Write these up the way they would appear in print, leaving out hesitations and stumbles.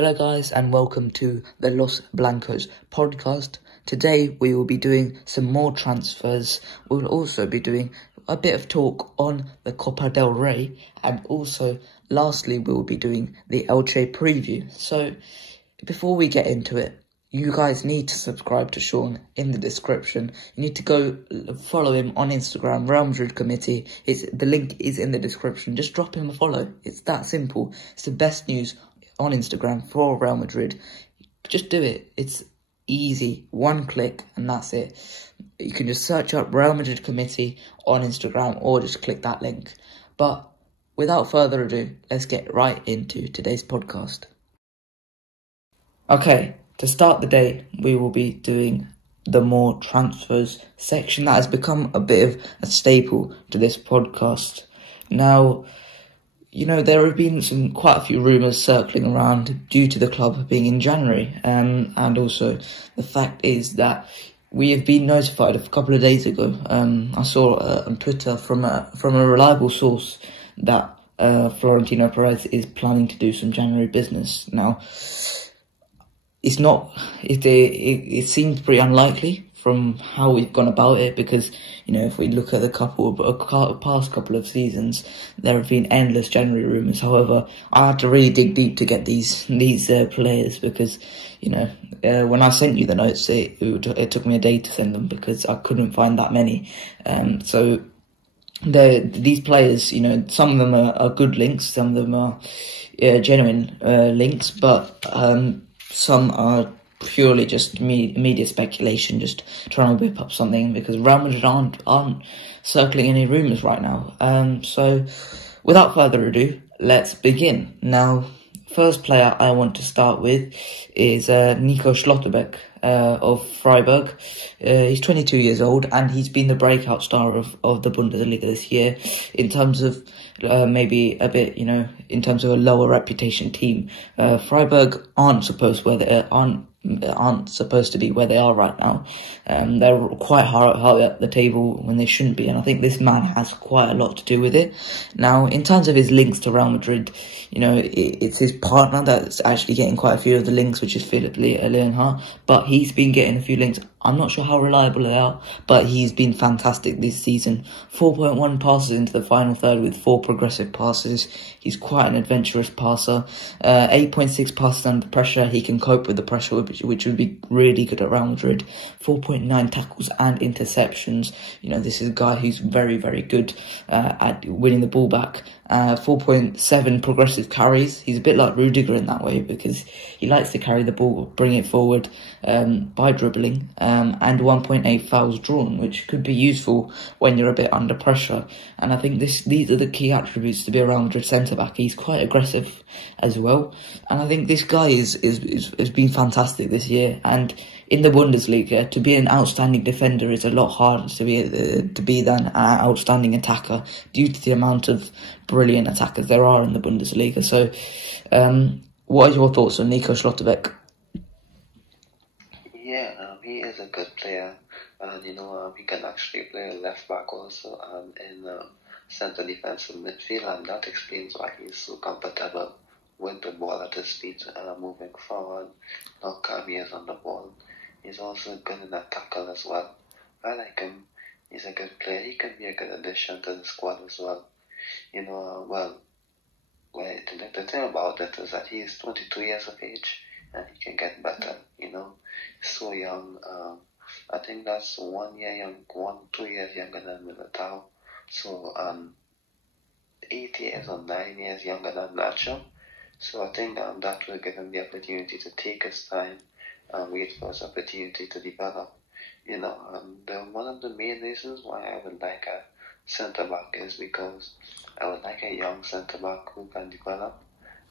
Hello guys and welcome to the Los Blancos podcast. Today we will be doing some more transfers. We'll also be doing a bit of talk on the Copa del Rey, and also lastly we will be doing the Elche preview. So before we get into it, you guys need to subscribe to Sean in the description. You need to go follow him on Instagram, RealMadridCommittee. The link is in the description. Just drop him a follow. It's that simple. It's the best news on Instagram for Real Madrid. Just do it. It's easy. One click and that's it. You can just search up Real Madrid Committee on Instagram or just click that link. But without further ado, let's get right into today's podcast. Okay, to start the day, we will be doing the more transfers section that has become a bit of a staple to this podcast. Now, you know, there have been quite a few rumours circling around due to the club being in January, and also the fact is that we have been notified a couple of days ago. I saw on Twitter from a reliable source that Florentino Perez is planning to do some January business. Now, it seems pretty unlikely from how we've gone about it, because, you know, if we look at the past couple of seasons, there have been endless January rumours. However, I had to really dig deep to get these players, because, you know, when I sent you the notes, it took me a day to send them because I couldn't find that many. So these players, you know, some of them are good links, some of them are genuine links, but some are purely just media speculation, just trying to whip up something, because Real Madrid aren't circling any rumours right now. So without further ado, let's begin. Now, first player I want to start with is Nico Schlotterbeck of Freiburg. He's 22 years old and he's been the breakout star of the Bundesliga this year, in terms of maybe a bit, you know, in terms of a lower reputation team. Freiburg aren't supposed to be where they are right now. They're quite high up the table when they shouldn't be, and I think this man has quite a lot to do with it. Now, in terms of his links to Real Madrid, you know, it's his partner that's actually getting quite a few of the links, which is Philip Leonhardt, but he's been getting a few links. I'm not sure how reliable they are, but he's been fantastic this season. 4.1 passes into the final third with 4 progressive passes. He's quite an adventurous passer. 8.6 passes under pressure. He can cope with the pressure, which would be really good at Real Madrid. 4.9 tackles and interceptions. You know, this is a guy who's very, very good at winning the ball back. 4.7 progressive carries. He's a bit like Rudiger in that way, because he likes to carry the ball, bring it forward by dribbling, and 1.8 fouls drawn, which could be useful when you're a bit under pressure. And I think these are the key attributes to be a Real Madrid centre-back. He's quite aggressive as well, and I think this guy has been fantastic this year. And in the Bundesliga, to be an outstanding defender is a lot harder to be than an outstanding attacker, due to the amount of brilliant attackers there are in the Bundesliga. So, what are your thoughts on Nico Schlotterbeck? Yeah, he is a good player, and you know, he can actually play left back also, in centre defensive midfield, and that explains why he's so comfortable with the ball at his feet, moving forward, no cameos on the ball. He's also good in that tackle as well. I like him. He's a good player. He can be a good addition to the squad as well. You know, the thing about it is that he is 22 years of age and he can get better, you know. He's so young. I think that's 2 years younger than Militao. So, 8 years or 9 years younger than Nacho. So I think that will give him the opportunity to take his time and wait for his opportunity to develop. You know, one of the main reasons why I would like a centre-back is because I would like a young centre-back who can develop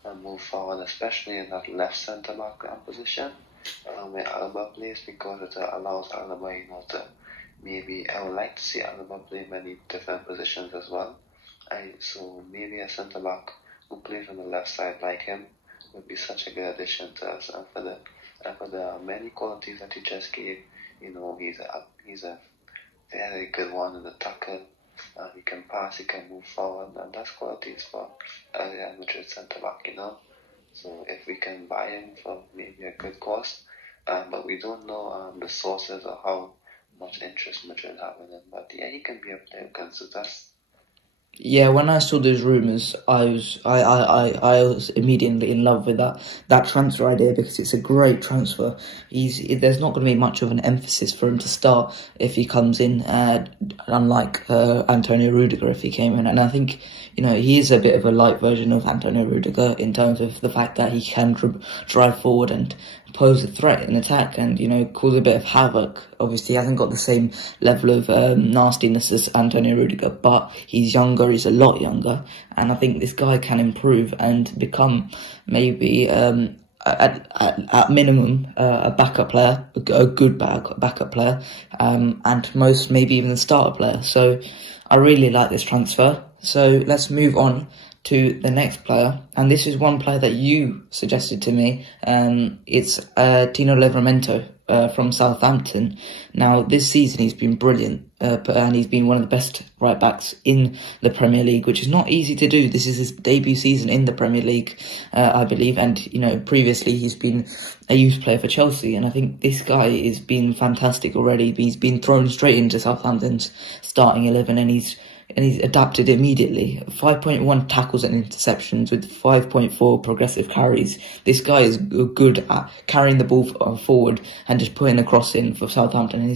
and move forward, especially in that left centre-back position where Alaba plays, because it allows Alaba, you know, I would like to see Alaba play many different positions as well. So maybe a centre-back who plays on the left side like him would be such a good addition to us. And for the many qualities that he just gave, you know, he's a very good one in the tackle. He can pass, he can move forward, and that's qualities for a Real Madrid centre-back, you know. So if we can buy him for maybe a good cost, but we don't know the sources or how much interest Madrid have in him. But yeah, he can be a player who can suit us. Yeah, when I saw those rumours, I was immediately in love with that transfer idea, because it's a great transfer. There's not going to be much of an emphasis for him to start if he comes in, unlike Antonio Rudiger if he came in. And I think, you know, he is a bit of a light version of Antonio Rudiger in terms of the fact that he can drive forward and pose a threat in attack and, you know, cause a bit of havoc. Obviously, he hasn't got the same level of nastiness as Antonio Rudiger, but he's younger, he's a lot younger, and I think this guy can improve and become maybe, at minimum, a backup player, a good backup player, and most maybe even a starter player. So I really like this transfer. So let's move on to the next player, and this is one player that you suggested to me. It's Tino Livramento from Southampton. Now, this season he's been brilliant, and he's been one of the best right backs in the Premier League, which is not easy to do. This is his debut season in the Premier League, I believe, and, you know, previously he's been a youth player for Chelsea, and I think this guy has been fantastic already. He's been thrown straight into Southampton's starting 11, and he's adapted immediately. 5.1 tackles and interceptions with 5.4 progressive carries. This guy is good at carrying the ball forward and just putting a cross in for Southampton. And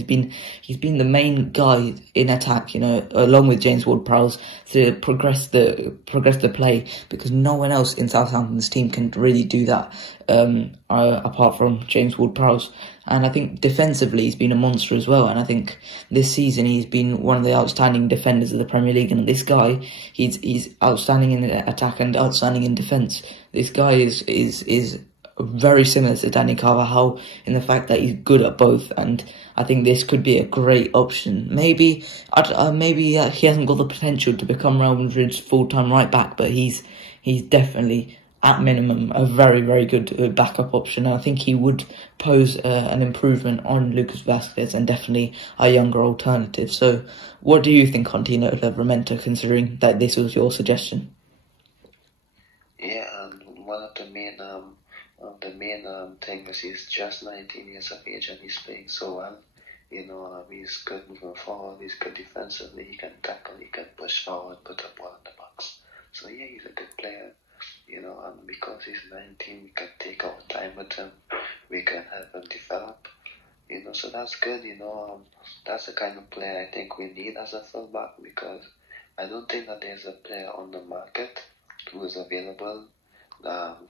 he's been the main guy in attack, you know, along with James Ward-Prowse, to progress the play, because no one else in Southampton's team can really do that, apart from James Ward-Prowse. And I think defensively he's been a monster as well. And I think this season he's been one of the outstanding defenders of the Premier League. And this guy, he's outstanding in attack and outstanding in defence. This guy is very similar to Dani Carvajal in the fact that he's good at both. And I think this could be a great option. Maybe he hasn't got the potential to become Real Madrid's full-time right back, but he's definitely, at minimum, a very, very good backup option. I think he would pose an improvement on Lucas Vázquez and definitely a younger alternative. So what do you think on Tino Livramento, considering that this was your suggestion? Yeah, and one of the main thing is he's just 19 years of age and he's playing so well. You know, he's good moving forward, he's good defensively, he can tackle, he can push forward, put the ball in the box. So yeah, he's a good player. You know, and because he's 19, we can take our time with him. We can help him develop. You know, so that's good. You know, that's the kind of player I think we need as a fullback, because I don't think that there's a player on the market who is available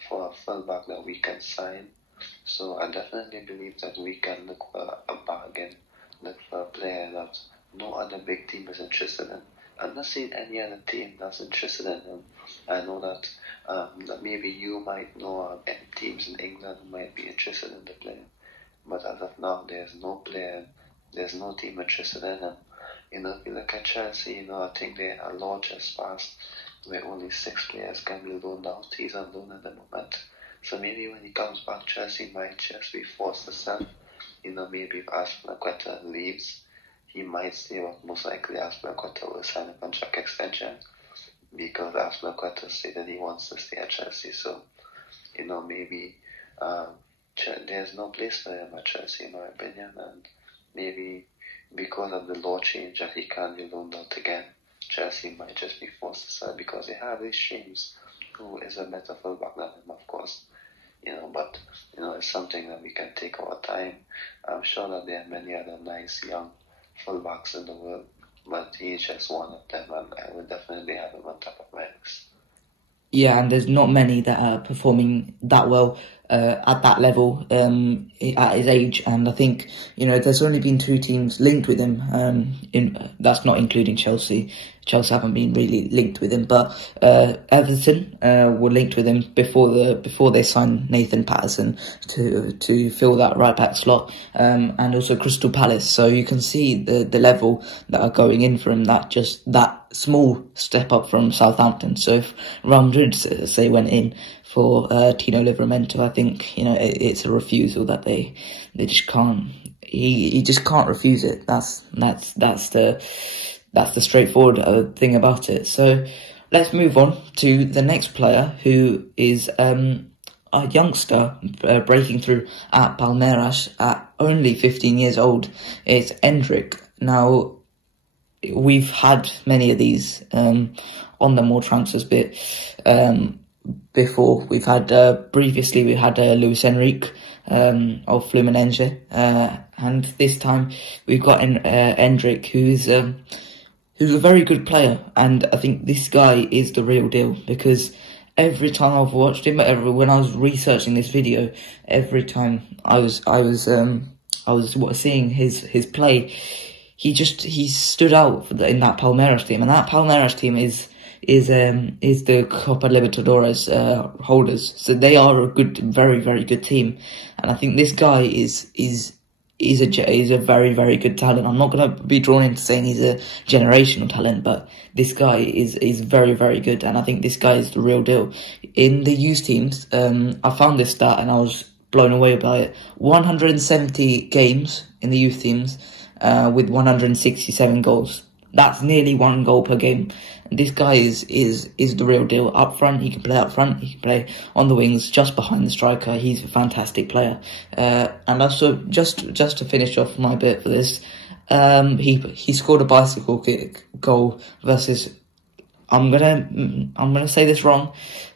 for a fullback that we can sign. So I definitely believe that we can look for a bargain, look for a player that no other big team is interested in. I'm not seeing any other team that's interested in him. I know that maybe you might know any teams in England who might be interested in the player, but as of now, there's no team interested in him. You know, if you look at Chelsea, you know, I think their law just passed where only 6 players can be loaned out. He's on loan at the moment, so maybe when he comes back, Chelsea might just be forced to sell. You know, maybe if Azpilicueta leaves, he might stay, but most likely Azpilicueta will sign a contract extension, because Azpilicueta stated he wants to stay at Chelsea. So, you know, maybe there's no place for him at Chelsea, in my opinion, and maybe because of the law change that he can't be loaned out again, Chelsea might just be forced to sell, because they have these James, who is a better fullback than him, of course. You know, but, you know, it's something that we can take our time. I'm sure that there are many other nice young fullbacks in the world, but he's just one of them, and I would definitely have him on top of my list. Yeah, and there's not many that are performing that well at that level at his age, and I think, you know, there's only been 2 teams linked with him. That's not including Chelsea. Chelsea haven't been really linked with him, but Everton were linked with him before they signed Nathan Patterson to fill that right back slot, and also Crystal Palace. So you can see the level that are going in for him. That small step up from Southampton. So if Real Madrid say went in for Tino Livramento, I think, you know, it's a refusal that they just can't. He just can't refuse it. That's the straightforward thing about it. So let's move on to the next player, who is a youngster breaking through at Palmeiras at only 15 years old. It's Endrick. Now, we've had many of these on the more transfers bit before. We've had previously we had Luis Enrique of Fluminense, and this time we've got Endrick, who's a very good player, and I think this guy is the real deal, because every time I've watched him, when I was researching this video, every time I was seeing his play, he stood out in that Palmeiras team, and that Palmeiras team is the Copa Libertadores holders, so they are a good, very, very good team, and I think this guy is a very, very good talent. I'm not going to be drawn into saying he's a generational talent, but this guy is very, very good, and I think this guy is the real deal. In the youth teams, I found this stat and I was blown away by it. 170 games in the youth teams with 167 goals. That's nearly 1 goal per game. This guy is the real deal. Up front, he can play up front, he can play on the wings, just behind the striker. He's a fantastic player. And also, just to finish off my bit for this, he scored a bicycle kick goal versus, I'm gonna say this wrong,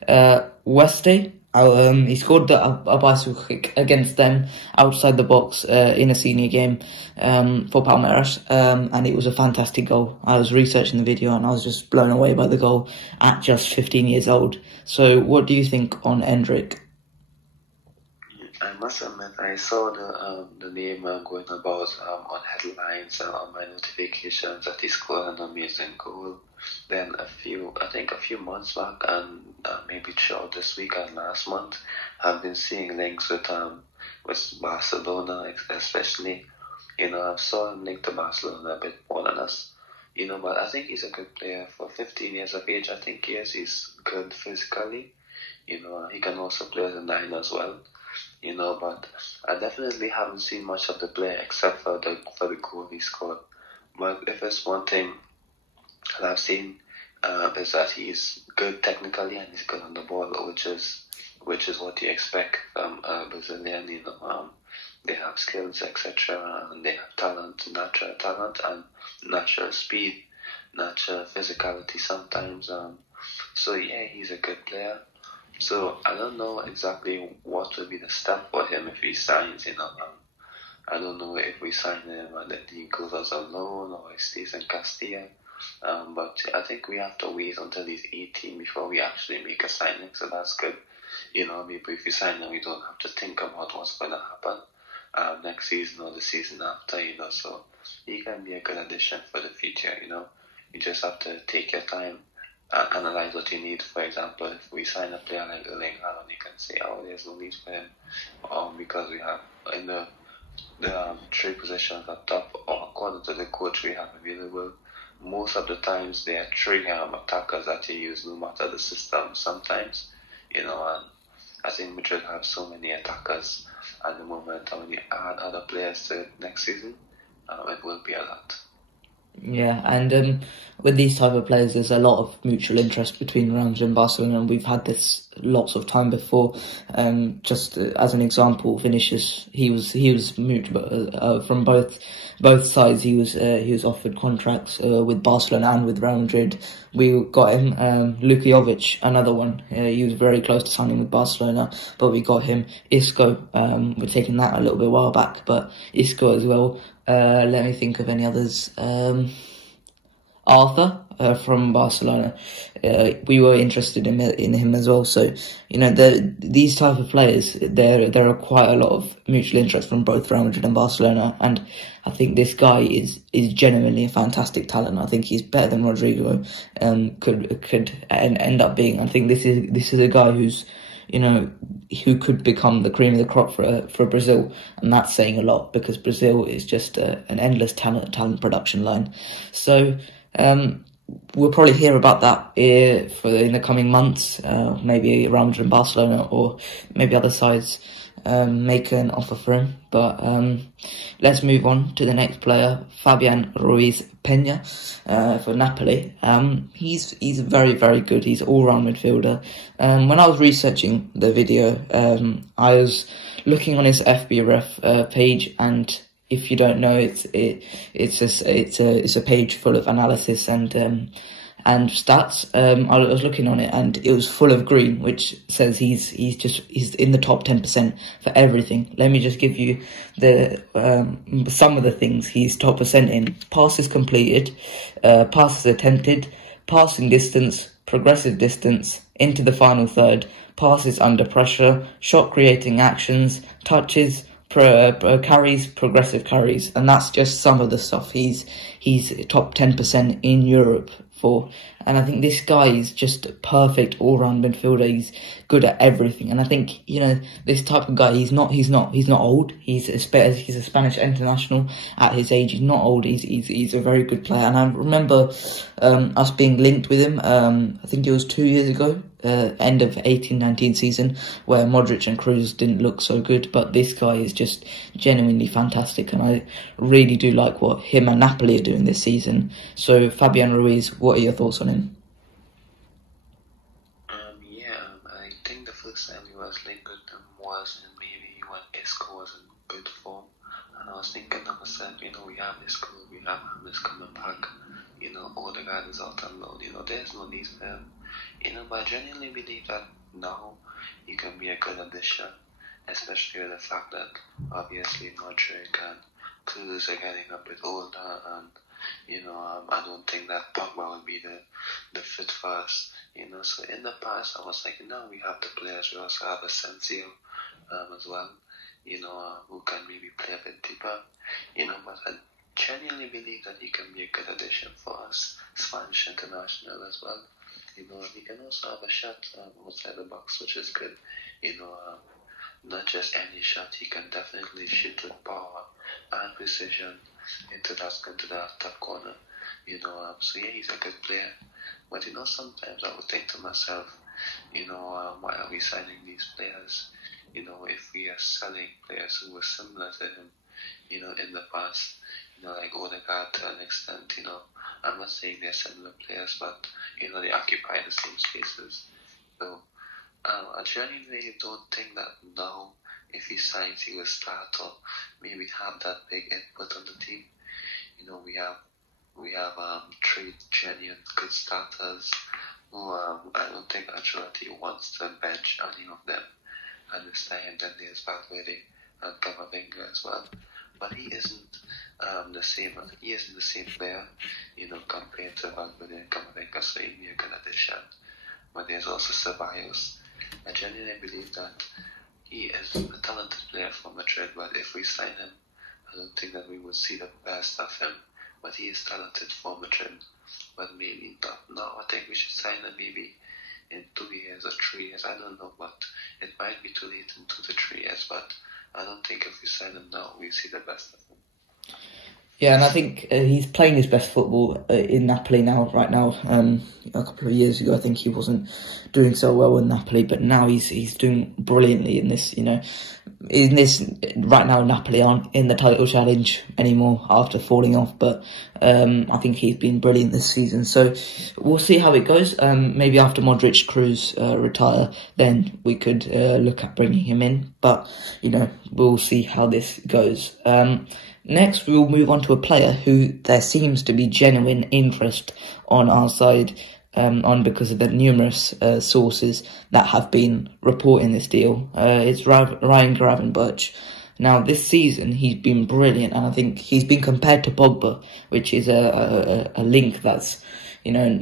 Weste. He scored a bicycle kick against them outside the box in a senior game for Palmeiras, and it was a fantastic goal. I was researching the video and I was just blown away by the goal at just 15 years old. So what do you think on Endrick? I must admit, I saw the name going about on headlines and on my notifications that he scored an amazing goal. Then I think a few months back, and maybe throughout this week and last month, I've been seeing links with Barcelona, especially. I saw him linked to Barcelona a bit more than us. But I think he's a good player for 15 years of age. I think he's good physically. He can also play as a 9 as well. But I definitely haven't seen much of the play except for the goal he scored. But if it's one thing that I've seen, is that he's good technically and he's good on the ball, which is what you expect from a Brazilian. They have skills, etc., and they have natural talent, and natural speed, natural physicality sometimes. So yeah, he's a good player. So I don't know exactly what will be the step for him if he signs. I don't know if we sign him and then he goes as a loan or he stays in Castilla. But I think we have to wait until he's 18 before we actually make a signing. So that's good. Maybe if we sign him, we don't have to think about what's going to happen next season or the season after. So he can be a good addition for the future. You just have to take your time. Analyze what you need. For example, if we sign a player like Erling Haaland, you can say, oh, there's no need for him, because we have in the 3 positions up top, or according to the coach we have available, most of the times there are 3 attackers that you use no matter the system sometimes, and I think Madrid have so many attackers at the moment, and when you add other players to it next season, it will be a lot. Yeah, and with these type of players, there's a lot of mutual interest between Real Madrid and Barcelona, and we've had this lots of time before. Just as an example, Vinicius, he was mutual from both sides. He was offered contracts with Barcelona and with Real Madrid. We got him. Luka Jovic, another one. He was very close to signing with Barcelona, but we got him. Isco, we're taking that a little bit while back, but Isco as well. Let me think of any others. Arthur from Barcelona. We were interested in him as well. So these type of players, there are quite a lot of mutual interest from both Real Madrid and Barcelona, and I think this guy is genuinely a fantastic talent. I think he's better than Rodrigo. Could end up being. I think this is a guy who's who could become the cream of the crop for Brazil, and that's saying a lot because Brazil is just an endless talent production line. So we'll probably hear about that in the coming months, maybe Real Madrid and Barcelona, or maybe other sides. make an offer for him. But let's move on to the next player, Fabian Ruiz Peña, for Napoli. He's very, very good. He's all-round midfielder. When I was researching the video, I was looking on his FBref page, and if you don't know, it's a page full of analysis and stats. I was looking on it, and it was full of green, which says he's in the top 10% for everything. Let me just give you the some of the things he's top percent in: passes completed, passes attempted, passing distance, progressive distance, into the final third, passes under pressure, shot creating actions, touches, carries, progressive carries. And that's just some of the stuff he's top 10% in Europe for. And I think this guy is just a perfect all-round midfielder. He's good at everything, and I think, you know, this type of guy, he's not old. He's a Spanish international at his age. He's not old. He's a very good player. And I remember us being linked with him. I think it was 2 years ago, end of 18-19 season, where Modric and Kroos didn't look so good. But this guy is just genuinely fantastic, and I really do like what him and Napoli are doing this season. So Fabian Ruiz, what are your thoughts on him? I think the first time he was linked with them was in maybe when Isco was in good form, and I was thinking to myself, you know, we have Isco, we have James coming back, you know, Odegaard is out on loan, you know, there's no need for him, you know, but I genuinely believe that now he can be a good addition, especially with the fact that obviously Modric and Kroos are getting a bit older, and you know, I don't think that Pogba would be the fit for us, you know. So in the past, I was like, no, we have the players. We also have Asensio as well, you know, who can maybe play a bit deeper, you know. But I genuinely believe that he can be a good addition for us, Spanish international as well. You know, he can also have a shot outside the box, which is good, you know. Not just any shot, he can definitely shoot with power and precision into the top corner, you know. So yeah, he's a good player. But you know, sometimes I would think to myself, you know, why are we signing these players? You know, if we are selling players who were similar to him, you know, in the past, you know, like Odegaard to an extent, you know. I'm not saying they're similar players, but you know, they occupy the same spaces. So I genuinely don't think that now, if he signs, he will start or maybe have that big input on the team. You know, we have 3 genuine good starters who I don't think Ancelotti wants to bench any of them. And this time, then there's Valverde and Camavinga as well. But he isn't the same. He isn't the same player, you know, compared to Valverde and Camavinga. So he'd be a good addition. But there's also Ceballos. I genuinely believe that he is a talented player for Madrid, but if we sign him, I don't think that we would see the best of him. But he is talented for Madrid, but maybe not now. I think we should sign him maybe in 2 years or 3 years. I don't know, but it might be too late in 2 to 3 years. But I don't think if we sign him now, we see the best of him. Yeah, and I think he's playing his best football in Napoli right now. A couple of years ago, I think he wasn't doing so well in Napoli, but now he's doing brilliantly in this. You know, right now, Napoli aren't in the title challenge anymore after falling off. But I think he's been brilliant this season. So we'll see how it goes. Maybe after Modric, Kroos retire, then we could look at bringing him in. But you know, we'll see how this goes. Next, we will move on to a player who there seems to be genuine interest on our side on because of the numerous sources that have been reporting this deal. It's Ryan Gravenberch. Now, this season, he's been brilliant, and I think he's been compared to Pogba, which is a link that's, you know,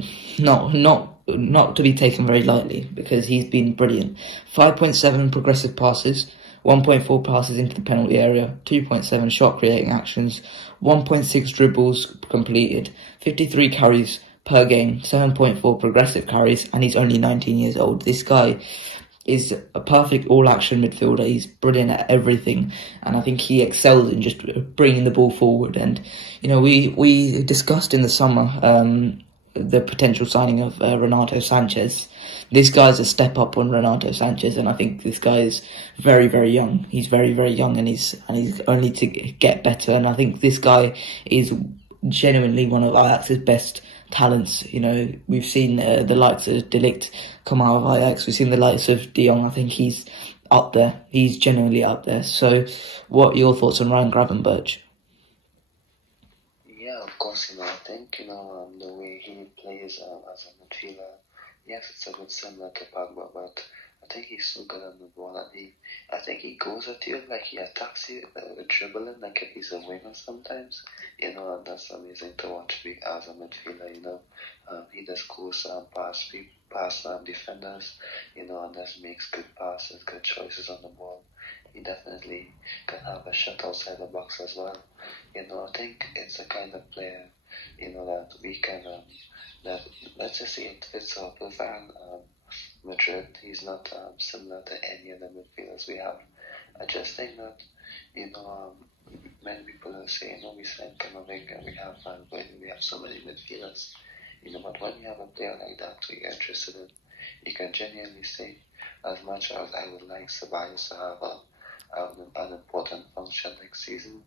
not to be taken very lightly, because he's been brilliant. 5.7 progressive passes, 1.4 passes into the penalty area, 2.7 shot creating actions, 1.6 dribbles completed, 53 carries per game, 7.4 progressive carries, and he's only 19 years old. This guy is a perfect all-action midfielder. He's brilliant at everything, and I think he excels in just bringing the ball forward. And you know, we discussed in the summer the potential signing of Renato Sanchez. This guy's a step up on Renato Sanchez, and I think this guy is very, very young. He's very, very young, and he's only to get better. And I think this guy is genuinely one of Ajax's best talents. You know, we've seen the likes of De Ligt come out of Ajax. We've seen the likes of De Jong. I think he's up there. He's genuinely up there. So, what are your thoughts on Ryan Gravenberch? Yeah, of course. I think the way he plays as a midfielder. Yes, it's a bit similar to Pogba, but I think he's so good on the ball, and I think he goes at you, like he attacks you, dribbling like if he's a winger sometimes, and that's amazing to watch as a midfielder, he just goes past defenders, and just makes good passes, good choices on the ball. He definitely can have a shot outside the box as well. I think it's a kind of player, that we can, that, let's just say it fits our profile. Madrid, he's not similar to any other midfielders we have. I just think that, many people are saying, we signed Camavinga, we have so many midfielders, but when you have a player like that we are interested in, you can genuinely say, as much as I would like Ceballos to have an important function next season,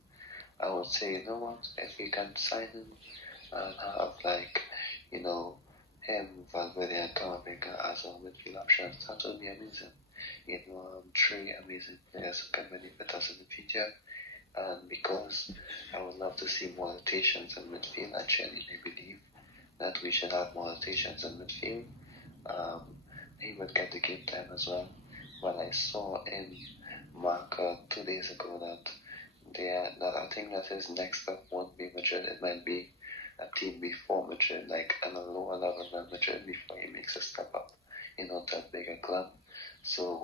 I would say, if we can sign him and have him, Valverde and Camavinga as our midfield options, that would be amazing. Three amazing players who can benefit us in the future. And because I would love to see more rotations in midfield, I genuinely believe that we should have more rotations in midfield. He would get the game time as well. But I saw in Marca 2 days ago that I think that his next step won't be Madrid. It might be a team before Madrid, like on a lower level than Madrid, before he makes a step up, to a bigger club. So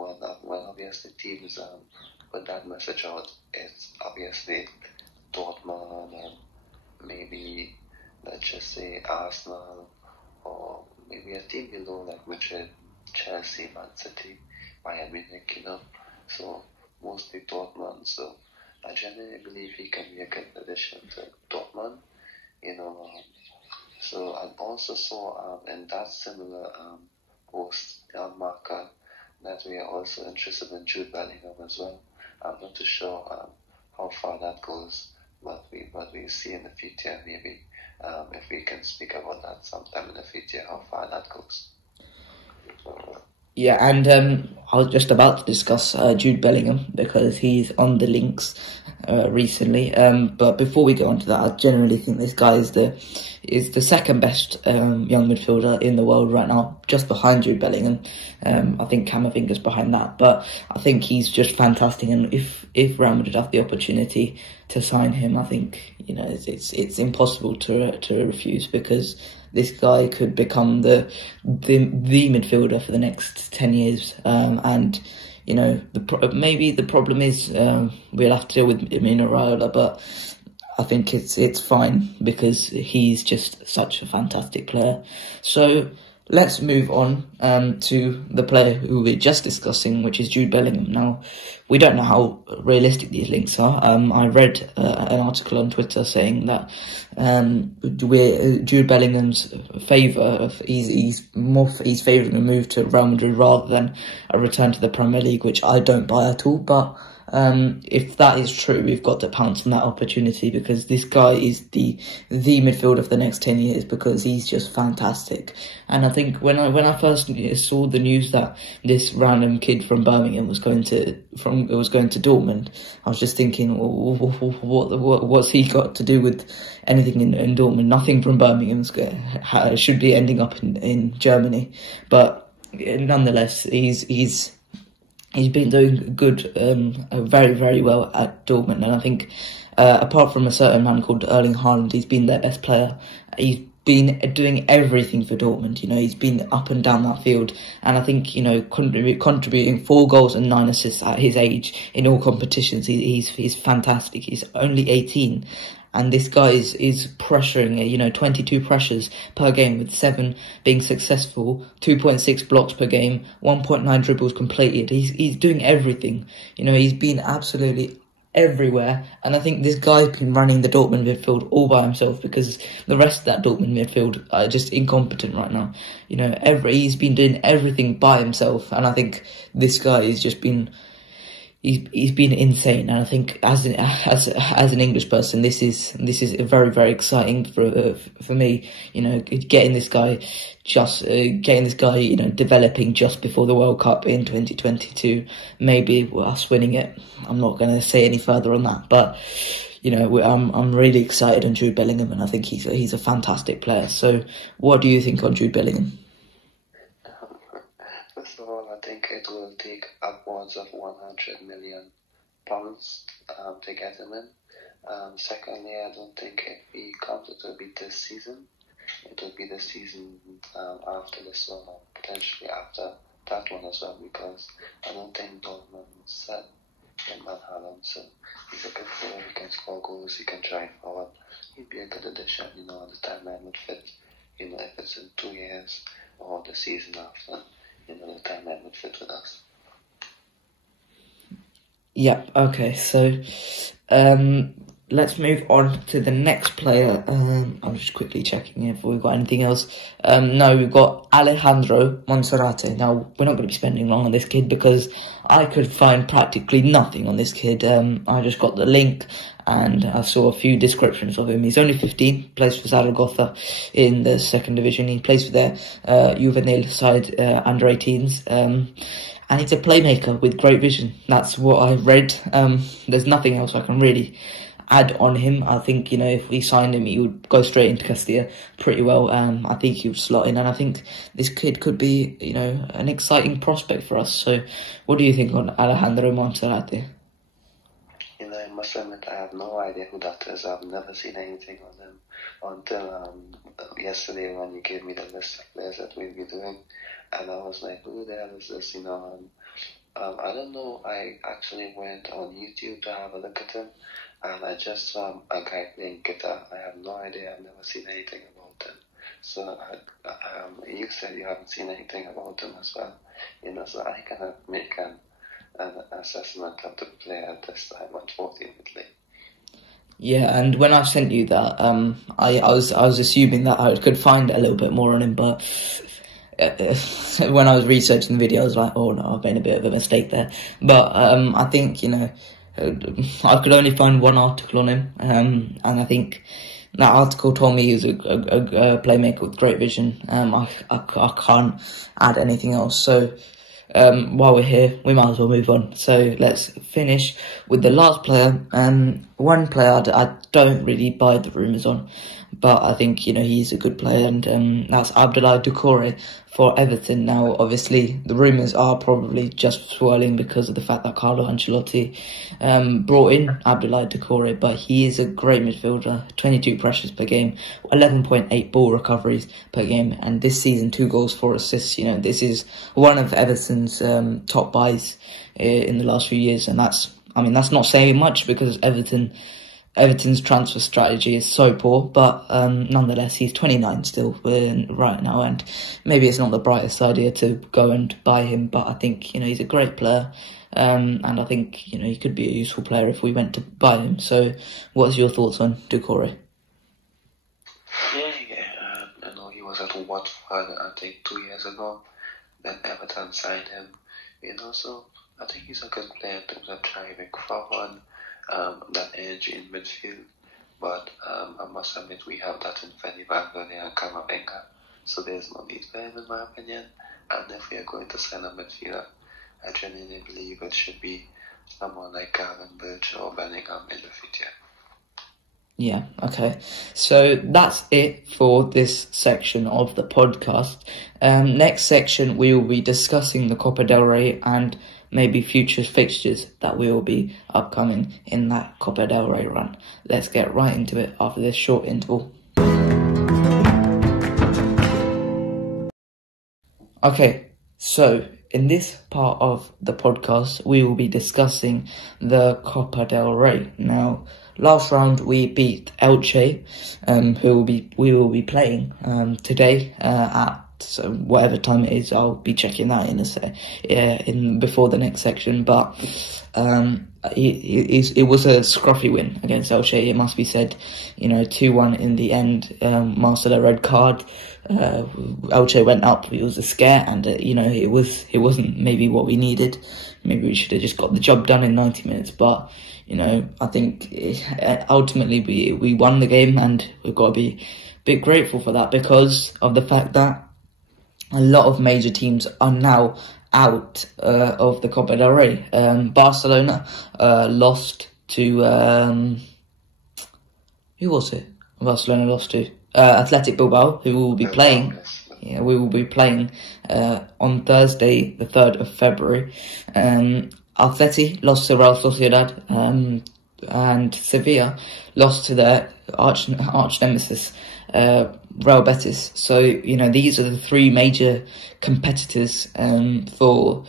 when obviously teams put that message out, it's obviously Dortmund and maybe, let's just say, Arsenal, or maybe a team below like Madrid, Chelsea, Man City, Bayern Munich, so mostly Dortmund. So I genuinely believe he can be a good addition to Dortmund. So I also saw in that similar post on Marca that we are also interested in Jude Bellingham as well. I'm not too sure how far that goes, but we see in the future, maybe if we can speak about that sometime in the future, how far that goes. Yeah, and I was just about to discuss Jude Bellingham because he's on the links recently. But before we get on to that, I generally think this guy is the second best young midfielder in the world right now, just behind Jude Bellingham. I think Camavinga's behind that, but I think he's just fantastic. And if Real Madrid have the opportunity to sign him, I think it's impossible to refuse, because this guy could become the midfielder for the next 10 years. And maybe the problem is we'll have to deal with Mino Raiola, but I think it's fine because he's just such a fantastic player. So let's move on to the player who we're just discussing, which is Jude Bellingham. Now, we don't know how realistic these links are. I read an article on Twitter saying that Jude Bellingham's he's favouring a move to Real Madrid rather than a return to the Premier League, which I don't buy at all. But if that is true, we've got to pounce on that opportunity, because this guy is the midfielder for the next 10 years, because he's just fantastic. And I think when I first saw the news that this random kid from Birmingham was going to Dortmund, I was just thinking, what's he got to do with anything in Dortmund? Nothing from Birmingham should be ending up in Germany. But nonetheless, he's been doing good, very, very well at Dortmund. And I think, apart from a certain man called Erling Haaland, he's been their best player. He's been doing everything for Dortmund. He's been up and down that field. And I think, contributing 4 goals and 9 assists at his age in all competitions. He's fantastic. He's only 18. And this guy is pressuring, 22 pressures per game, with 7 being successful, 2.6 blocks per game, 1.9 dribbles completed. He's doing everything. He's been absolutely everywhere, and I think this guy's been running the Dortmund midfield all by himself, because the rest of that Dortmund midfield are just incompetent right now. You know, he's been doing everything by himself, and I think this guy has just been, he's been insane. And I think as an English person, this is very, very exciting for me. You know, getting this guy developing just before the World Cup in 2022, maybe us winning it. I'm not going to say any further on that, but you know, I'm really excited on Jude Bellingham, and I think he's a fantastic player. So, what do you think on Jude Bellingham? First of all, I think it will take upwards of £100 million to get him in. Secondly, I don't think if he comes, it will be this season. It will be the season after this one, or potentially after that one as well, because I don't think Dortmund set him on Haaland. So he's a good player, he can score goals, he can drive forward. He'd be a good addition, you know, the timeline would fit. You know, if it's in 2 years or the season after, you know, the timeline would fit with us. Yep, okay, so let's move on to the next player. I'm just quickly checking if we've got anything else. No, we've got Alejandro Monserrate. Now, we're not going to be spending long on this kid because I could find practically nothing on this kid. I just got the link and I saw a few descriptions of him. He's only 15, plays for Zaragoza in the second division. He plays for their juvenile side, under 18s. And he's a playmaker with great vision. That's what I read. There's nothing else I can really add on him. I think, you know, if we signed him, he would go straight into Castilla pretty well. I think he would slot in, and I think this kid could be, you know, an exciting prospect for us. So, what do you think on Alejandro Monserrate? You know, I must admit, I have no idea who that is. I've never seen anything on him until yesterday when you gave me the list of players that we'll be doing, and I was like, who the hell is this? You know, I don't know. I actually went on YouTube to have a look at him, and I just saw a guy playing guitar. I have no idea. I've never seen anything about him. So you said you haven't seen anything about him as well. You know, so I cannot make an assessment of the player at this time, unfortunately. Yeah, and when I sent you that, I was assuming that I could find a little bit more on him, but when I was researching the video, I was like, oh no, I've made a bit of a mistake there. But I think, you know, I could only find one article on him, and I think that article told me he was a playmaker with great vision. I can't add anything else. So while we're here, we might as well move on. So let's finish with the last player. One player I don't really buy the rumours on, but I think, you know, he's a good player, and that's Abdoulaye Doucouré for Everton. Now, obviously, the rumours are probably just swirling because of the fact that Carlo Ancelotti brought in Abdoulaye Doucouré, but he is a great midfielder, 22 pressures per game, 11.8 ball recoveries per game, and this season 2 goals, 4 assists. You know, this is one of Everton's top buys in the last few years, and that's not saying much because Everton's transfer strategy is so poor, but nonetheless, he's 29 still right now, and maybe it's not the brightest idea to go and buy him, but I think, you know, he's a great player, and I think, you know, he could be a useful player if we went to buy him. So, what's your thoughts on Doucouré? Yeah, I know he was at Watford, I think 2 years ago, then Everton signed him, you know, so I think he's a good player in terms of driving forward, that energy in midfield, but I must admit we have that in Fede Valverde and Camavinga, so there's no need for him in my opinion. And if we are going to sign a midfielder, I genuinely believe it should be someone like Gavin Birch or Bellingham in the future. Yeah, okay. So that's it for this section of the podcast. Next section, we will be discussing the Copa del Rey and maybe future fixtures that will be upcoming in that Copa del Rey run. Let's get right into it after this short interval. Okay, so in this part of the podcast, we will be discussing the Copa del Rey. Now, last round we beat Elche, we will be playing today at whatever time it is. I'll be checking that in before the next section. But it was a scruffy win against Elche, it must be said. 2-1 in the end. Marcelo red card. Elche went up. It was a scare, and it wasn't maybe what we needed. Maybe we should have just got the job done in 90 minutes. But I think ultimately we won the game, and we've got to be a bit grateful for that, because of the fact that a lot of major teams are now out of the Copa del Rey. Barcelona lost to who was it? Barcelona lost to Athletic Bilbao, who will be playing. Yeah, we will be playing on Thursday, the 3rd of February. Atleti lost to Real Sociedad, and Sevilla lost to their arch nemesis, Real Betis. So these are the three major competitors for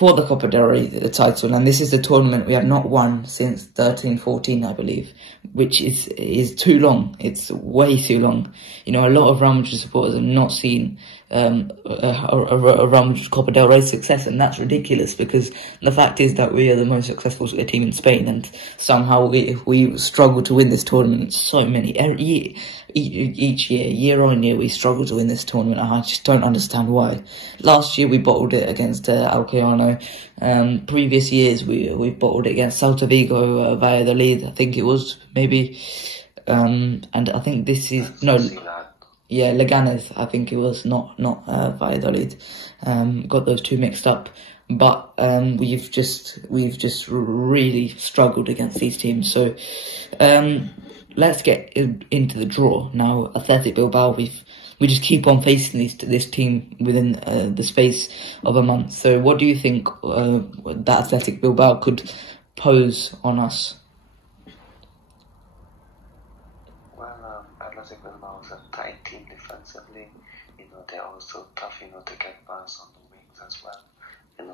the Copa del Rey, the title, and this is the tournament we have not won since 13-14, I believe, which is too long. It's way too long. A lot of Real Madrid supporters have not seen a Real Madrid Copa del Rey success, and that's ridiculous, because the fact is that we are the most successful team in Spain, and somehow we struggle to win this tournament. So many each year on year, we struggle to win this tournament. I just don't understand why. Last year we bottled it against Alcoyano. Previous years we've bottled it against Celta Vigo, Valladolid, I think it was, maybe. And I think this is Leganes, I think it was, not Valladolid. Got those two mixed up. But we've just really struggled against these teams. So let's get into the draw now. Athletic Bilbao, we just keep on facing this team within the space of a month. So what do you think that Athletic Bilbao could pose on us? Well, Athletic Bilbao is a tight team defensively. They're also tough, to get past on the wings as well.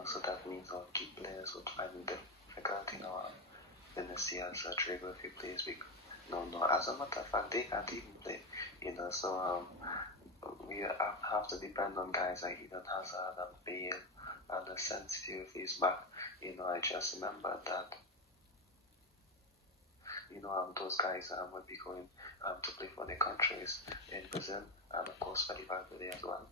So that means our key players would find it difficult, Vinicius, Rodrigo, if he plays weak. No, as a matter of fact, they can't even play, so we have to depend on guys like Eden Hazard and Bale and the Asensio if he's back. I just remember that, those guys would be going to play for their countries in Brazil, and of course Valverde as well.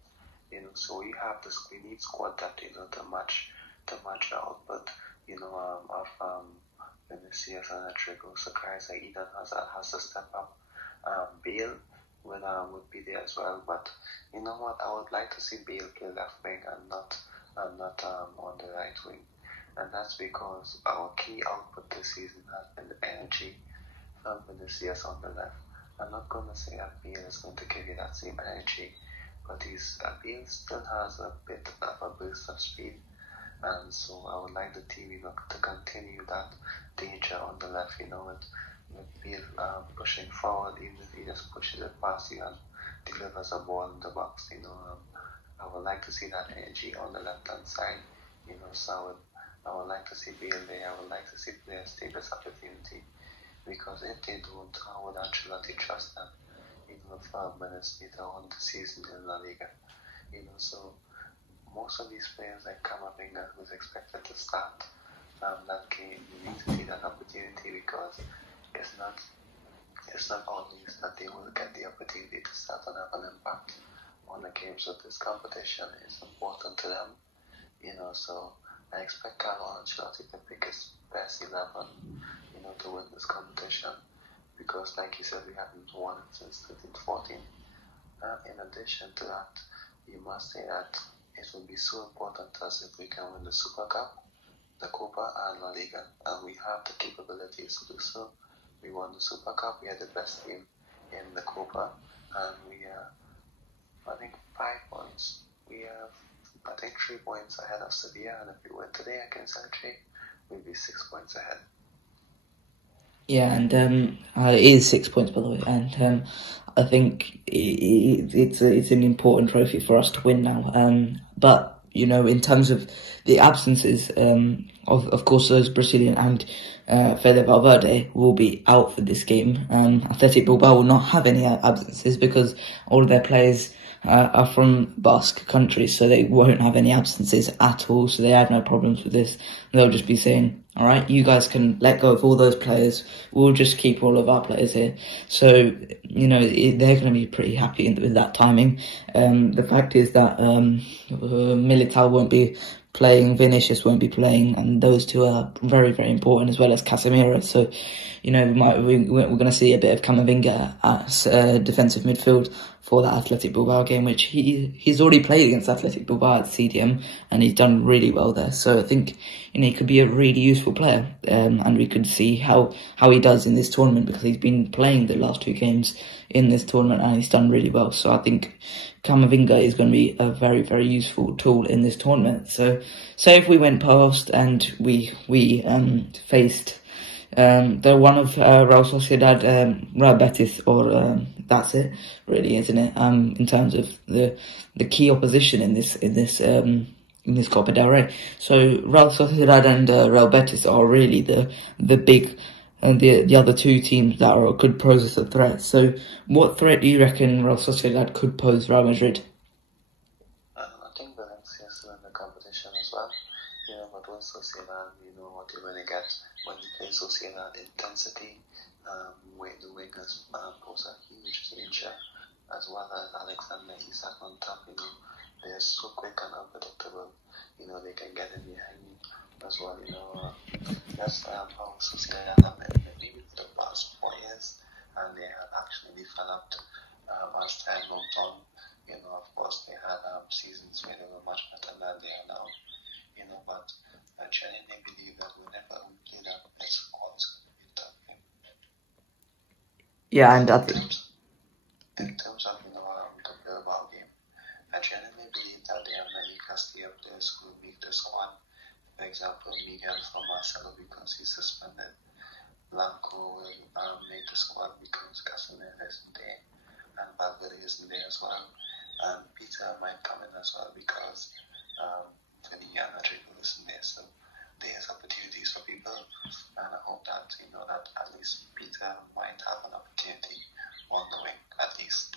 So we need squad depth, to match out, but of Vinicius and Rodrigo, so guys like Eden Hazard has to step up. Bale would be there as well, but you know what? I would like to see Bale play left wing and not on the right wing, and that's because our key output this season has been the energy from Vinicius on the left. I'm not going to say that Bale is going to give you that same energy, but Bale still has a bit of a burst of speed. And so I would like the team, to continue that danger on the left, with Bale pushing forward, even if he just pushes it past you and delivers a ball in the box, I would like to see that energy on the left-hand side, so I would like to see Bale there. I would like to see players take this opportunity, because if they don't, how would Ancelotti trust them, 12 minutes later on the season in La Liga, so most of these players that come up in who's expected to start that game, you need to see that opportunity, because it's not always that they will get the opportunity to start and have an impact on the game. So this competition is important to them, so I expect Carlo Ancelotti to pick his best 11, to win this competition, because like you said, we haven't won it since 13-14. In addition to that, you must say that it will be so important to us if we can win the Super Cup, the Copa and La Liga, and we have the capabilities to do so. We won the Super Cup, we had the best team in the Copa, and we are, I think, 5 points. We have, I think, 3 points ahead of Sevilla, and if we win today against Elche, we'll be 6 points ahead. Yeah, and it is 6 points, by the way, and I think it's an important trophy for us to win now. But in terms of the absences, of course, those Brazilian and Fede Valverde will be out for this game. Athletic Bilbao will not have any absences because all of their players are from Basque country, so they won't have any absences at all, so they have no problems with this. They'll just be saying, all right, you guys can let go of all those players, we'll just keep all of our players here. So, you know, they're going to be pretty happy with that timing. The fact is that Militao won't be playing, Vinicius won't be playing, and those two are very, very important, as well as Casemiro. So, you know, we're going to see a bit of Camavinga at defensive midfield for that Athletic Bilbao game, which he's already played against Athletic Bilbao at CDM, and he's done really well there. So I think, you know, he could be a really useful player, and we could see how he does in this tournament, because he's been playing the last 2 games in this tournament and he's done really well. So I think Camavinga is going to be a very, very useful tool in this tournament. So say if we went past and we faced the one of Real Sociedad, Real Betis, or that's it, really, isn't it? In terms of the key opposition in this Copa del Rey. So Real Sociedad and Real Betis are really the big the other 2 teams that could pose us a threat. So what threat do you reckon Real Sociedad could pose Real Madrid? I think Valencia is still in the competition as well. You know, but with Sociedad, you know what you're going to get when you play Sociedad: intensity. The wingers pose a huge danger, as well as Alexander Isak on top. You know, they're so quick and unpredictable. You know, they can get in behind you as well. You know, that's how Sociedad have been maybe for the past 4 years, and they have actually developed as time moved on. You know, of course, they had seasons where they were much better than they are now. You know, but I genuinely believe that whenever we play that, it's always going to be a tough game. Yeah, and I think in terms of, you know, the Bilbao game, I genuinely believe that there are many Castilla players who will make the squad. For example, Miguel from Marcelo, because he's suspended. Blanco will make the squad because Casemiro isn't there, and Valverde isn't there as well. And Peter might come in as well because Rodrigo isn't there. So there's opportunities for people, and I hope that, you know, that at least Peter might have an opportunity on the wing, at least.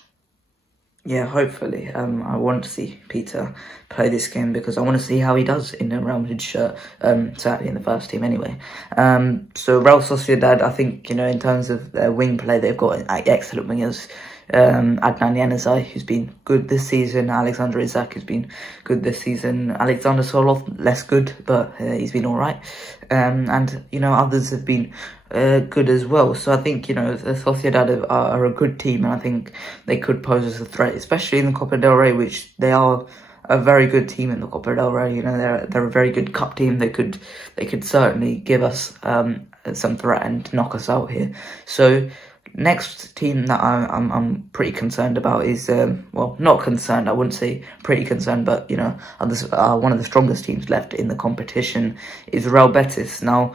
Yeah, hopefully. I want to see Peter play this game because I want to see how he does in a Real Madrid shirt, certainly in the first team anyway. So Real Sociedad, I think, you know, in terms of their wing play, they've got excellent wingers. Adnan Januzaj, who's been good this season. Alexander Isak, who's been good this season. Alexander Solov, less good, but he's been alright. And, you know, others have been good as well. So I think, you know, the Sociedad are a good team, and I think they could pose as a threat, especially in the Copa del Rey, which they are a very good team in the Copa del Rey. You know, they're a very good cup team. They could certainly give us some threat and knock us out here. So next team that I'm pretty concerned about is, well, not concerned, I wouldn't say pretty concerned, but, you know, one of the strongest teams left in the competition is Real Betis. Now,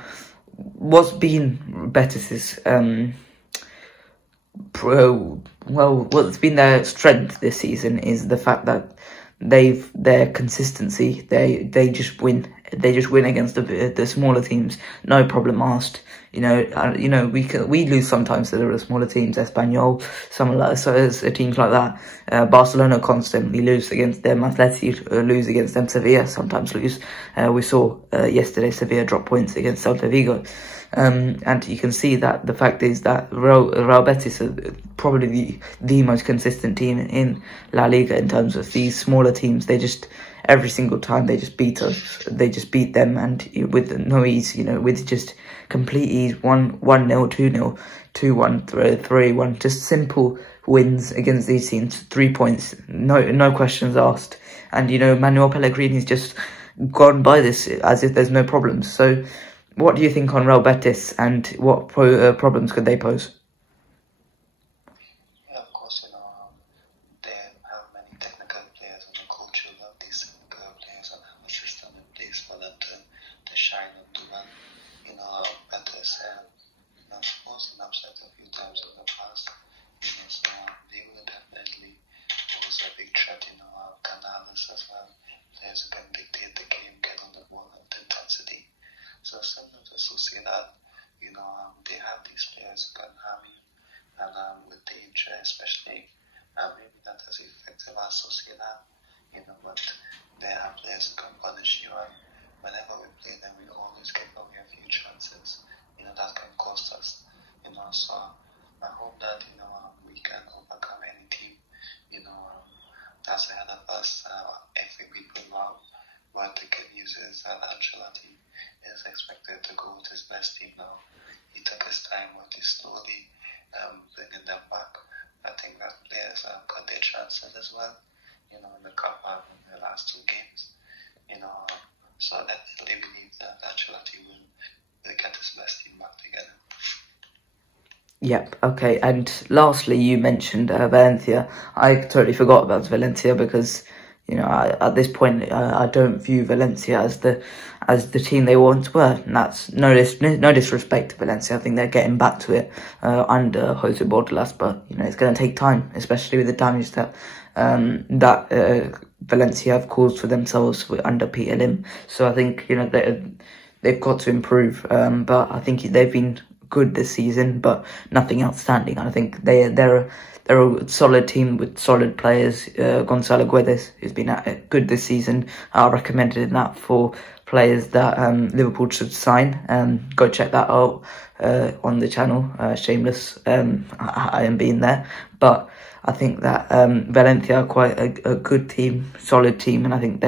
what's been Betis's, what's been their strength this season is the fact that their consistency, they just win against the smaller teams, no problem asked. You know, we lose sometimes to the smaller teams, Espanyol, teams like that. Barcelona constantly lose against them. Athletic lose against them. Sevilla sometimes lose. We saw yesterday Sevilla drop points against Celta Vigo. And you can see that the fact is that Real Betis are probably the most consistent team in La Liga in terms of these smaller teams. They just, every single time they just beat us. They just beat them, and with no ease, you know, with just complete ease, 1-0, 2-0, 2-1, 3-1, just simple wins against these teams, 3 points, no questions asked. And, you know, Manuel Pellegrini's just gone by this as if there's no problems. So what do you think on Real Betis, and what problems could they pose? Yeah, of course, you know, they have many technical players, and the coach will love these technical players and have a system in place for them to shine and do well. You know, Betis, you know, of course, an upset a few times in the past. You know, so they will definitely pose a big threat. You know, Canales as well. Players who can dictate the game, get on the ball with intensity. So similar to Sociedad, they have these players who can harm you, and with the Elche especially, maybe not as effective as Sociedad, but they have players who can punish you, and whenever we play them, we always give away a few chances, that can cost us, so I hope that, we can overcome any team, that's ahead of us. If we beat Bilbao, what the good news is that Ancelotti is expected to go with his best team now. He took his time, but he's slowly bringing them back. I think that players got their chances as well, in the Copa in the last 2 games. So I definitely believe that Ancelotti will get his best team back together. Yep, okay, and lastly, you mentioned Valencia. I totally forgot about Valencia because, at this point, I don't view Valencia as the team they once were, and that's no disrespect to Valencia. I think they're getting back to it under Jose Bordalas, but it's going to take time, especially with the damage that Valencia have caused for themselves under Peter Lim. So I think they've got to improve, but I think they've been good this season, but nothing outstanding. I think they're a solid team with solid players. Gonzalo Guedes, who's been good this season, I recommended that for players that Liverpool should sign. Go check that out on the channel. Shameless, I am being there, but I think that Valencia are quite a good team, solid team, and I think